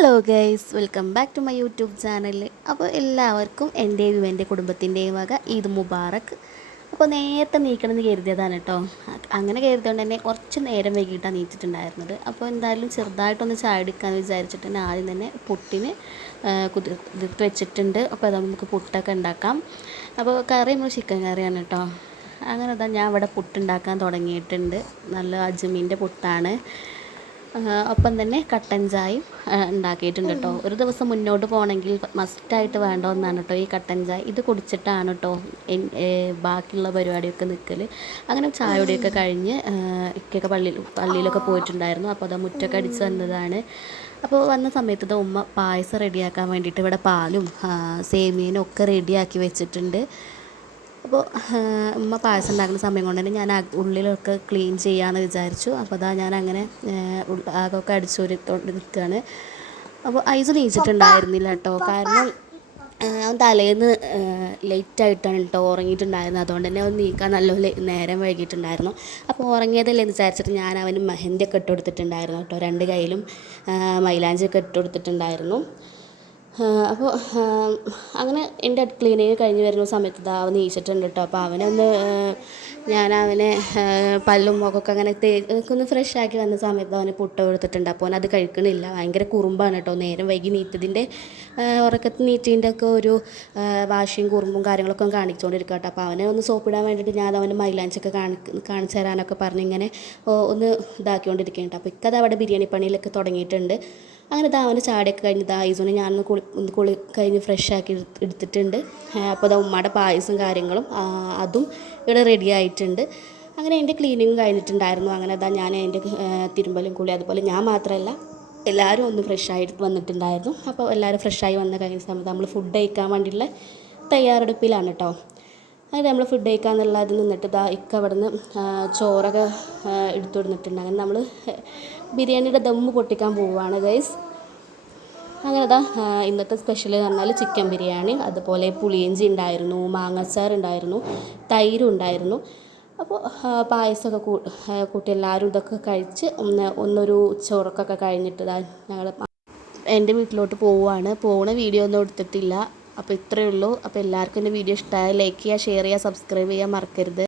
Hello guys welcome back to my YouTube channel അപ്പോൾ എല്ലാവർക്കും എന്റെയും എന്റെ കുടുംബത്തിന്റെയും വക ഈദ് മുബാറക്ക് അപ്പോൾ നേരത്തെ നീക്കണമെന്ന് കരുതിയതാണ് കേട്ടോ. അങ്ങനെ കരുതിയതുകൊണ്ട് തന്നെ കുറച്ച് നേരം വൈകിട്ടാണ് നീച്ചിട്ടുണ്ടായിരുന്നത്. അപ്പോൾ എന്തായാലും ചെറുതായിട്ടൊന്ന് ചായ എടുക്കാമെന്ന് വിചാരിച്ചിട്ട് തന്നെ ആദ്യം തന്നെ പുട്ടിന് കുതിർത്ത് വെച്ചിട്ടുണ്ട്. അപ്പോൾ അത് നമുക്ക് പുട്ടൊക്കെ ഉണ്ടാക്കാം. അപ്പോൾ കറി നമ്മൾ ചിക്കൻ കറിയാണ് കേട്ടോ. അങ്ങനെ അതാ ഞാൻ ഇവിടെ പുട്ടുണ്ടാക്കാൻ തുടങ്ങിയിട്ടുണ്ട്. നല്ല അജ്മീന്റെ പുട്ടാണ്. ഒപ്പം തന്നെ കട്ടൻ ചായയും ഉണ്ടാക്കിയിട്ടുണ്ട് കേട്ടോ ഒരു ദിവസം മുന്നോട്ട് പോകണമെങ്കിൽ മസ്റ്റായിട്ട് വേണ്ട ഒന്നാണ് കേട്ടോ ഈ കട്ടൻ ചായ. ഇത് കുടിച്ചിട്ടാണ് കേട്ടോ ബാക്കിയുള്ള പരിപാടിയൊക്കെ നിൽക്കൽ അങ്ങനെ ചായയുടെയൊക്കെ കഴിഞ്ഞ് ഇക്കൊക്കെ പള്ളിയിൽ പള്ളിയിലൊക്കെ പോയിട്ടുണ്ടായിരുന്നു. അപ്പോൾ അത് മുറ്റൊക്കെ അടിച്ച് വന്നതാണ്. അപ്പോൾ വന്ന സമയത്ത് ഇത് ഉമ്മ പായസം റെഡിയാക്കാൻ വേണ്ടിയിട്ട് ഇവിടെ പാലും സേമിയനും ഒക്കെ റെഡിയാക്കി വെച്ചിട്ടുണ്ട്. അപ്പോൾ ഉമ്മ പായസം ഉണ്ടാക്കുന്ന സമയം കൊണ്ട് തന്നെ ഞാൻ ഉള്ളിലൊക്കെ ക്ലീൻ ചെയ്യാമെന്ന് വിചാരിച്ചു. അപ്പോൾ അതാ ഞാൻ അങ്ങനെ ആകൊക്കെ അടിച്ചൊരുത്തോണ്ട് നിൽക്കുകയാണ് അപ്പോൾ ഐസ് നീച്ചിട്ടുണ്ടായിരുന്നില്ല കേട്ടോ. കാരണം അവൻ തലേന്ന് ലേറ്റായിട്ടാണ് കേട്ടോ ഉറങ്ങിയിട്ടുണ്ടായിരുന്നത്. അതുകൊണ്ട് തന്നെ അവൻ നീക്കാൻ നല്ല നേരം വൈകിട്ടുണ്ടായിരുന്നു അപ്പോൾ ഉറങ്ങിയതല്ലേ എന്ന് വിചാരിച്ചിട്ട് ഞാൻ അവന് മെഹന്തി ഒക്കെ ഇട്ട് കൊടുത്തിട്ടുണ്ടായിരുന്നു കേട്ടോ. രണ്ട് കയ്യിലും മൈലാഞ്ചി ഒക്കെ ഇട്ട് കൊടുത്തിട്ടുണ്ടായിരുന്നു. അപ്പോൾ അങ്ങനെ എന്റെ ക്ലീനിങ് കഴിഞ്ഞ് വരുന്ന സമയത്ത് ഇതാ അവൻ കേട്ടോ അപ്പോൾ അവനൊന്ന് ഞാൻ അവനെ പല്ലും മുഖമൊക്കെ അങ്ങനെ തേക്ക് ഒന്ന് ഫ്രഷ് ആക്കി വന്ന സമയത്ത് അവന് പുട്ട കൊടുത്തിട്ടുണ്ട്. അപ്പോൾ അത് കഴിക്കണില്ല. ഭയങ്കര കുറുമ്പാണ് കേട്ടോ. നേരം വൈകി നീറ്റതിന്റെ ഉറക്കത്ത് നീറ്റിന്റെ ഒക്കെ ഒരു വാശിയും കുറുമ്പും കാര്യങ്ങളൊക്കെ കാണിച്ചുകൊണ്ടിരിക്കുക കേട്ടോ. അപ്പോൾ അവനെ ഒന്ന് സോപ്പിടാൻ വേണ്ടിയിട്ട് ഞാൻ അവന്റെ മൈലാഞ്ചൊക്കെ കാണി കാണിച്ചു തരാനൊക്കെ പറഞ്ഞ് ഇങ്ങനെ ഒന്ന് ഇതാക്കിക്കൊണ്ടിരിക്കുന്നുണ്ട് അപ്പോൾ ഇക്കത് അവിടെ ബിരിയാണി പണിയിലൊക്കെ തുടങ്ങിയിട്ടുണ്ട്. അങ്ങനെ ദാ അവന്റെ ചാടിയൊക്കെ കഴിഞ്ഞ് ദാ ഐസോനെ ഞാനൊന്ന് കുളി ഒന്ന് കുളി കഴിഞ്ഞ് ഫ്രഷ് ആക്കി എടുത്തിട്ടുണ്ട്. അപ്പോൾ ദാ ഉമ്മയുടെ പായസം കാര്യങ്ങളും അതും ഇവിടെ റെഡി ആയിട്ടുണ്ട്. അങ്ങനെ എന്റെ ക്ലീനിങ് കഴിഞ്ഞിട്ടുണ്ടായിരുന്നു. അങ്ങനെ അതാ ഞാൻ എന്റെ തിരുമ്പലും കൂടി അതുപോലെ ഞാൻ മാത്രമല്ല എല്ലാവരും ഒന്ന് ഫ്രഷ് ആയിട്ട് വന്നിട്ടുണ്ടായിരുന്നു. അപ്പോൾ എല്ലാവരും ഫ്രഷായി വന്ന കഴിഞ്ഞ സമയത്ത് നമ്മൾ ഫുഡ് കഴിക്കാൻ വേണ്ടിയുള്ള തയ്യാറെടുപ്പിലാണ് കേട്ടോ അതായത് നമ്മൾ ഫുഡ് കഴിക്കാന്നുള്ള അത് നിന്നിട്ട് ഇതാ ഇക്ക അവിടെ നിന്ന് ചോറൊക്കെ എടുത്തു കൊടുത്തിട്ടുണ്ട്. അങ്ങനെ നമ്മൾ ബിരിയാണിയുടെ ദമ്മ് പൊട്ടിക്കാൻ പോവുകയാണ് ഗൈസ് അങ്ങനെ അതാ ഇന്നത്തെ സ്പെഷ്യൽ എന്ന് പറഞ്ഞാൽ ചിക്കൻ ബിരിയാണി അതുപോലെ പുളിയിഞ്ചി ഉണ്ടായിരുന്നു മാങ്ങച്ചാർ ഉണ്ടായിരുന്നു തൈരും ഉണ്ടായിരുന്നു. അപ്പോൾ പായസമൊക്കെ കൂ കൂട്ടി എല്ലാവരും ഇതൊക്കെ കഴിച്ച് ഒന്ന് ഒന്നൊരു ചോറൊക്കെ കഴിഞ്ഞിട്ട് ഇതാ ഞങ്ങൾ എന്റെ വീട്ടിലോട്ട് പോവുകയാണ് പോകുന്ന വീഡിയോ ഒന്നും എടുത്തിട്ടില്ല. അപ്പോൾ ഇത്രയേ ഉള്ളൂ. അപ്പോൾ എല്ലാവർക്കും എന്റെ വീഡിയോ ഇഷ്ടമായ ലൈക്ക് ചെയ്യുക ഷെയർ ചെയ്യുക സബ്സ്ക്രൈബ് ചെയ്യാൻ മറക്കരുത്.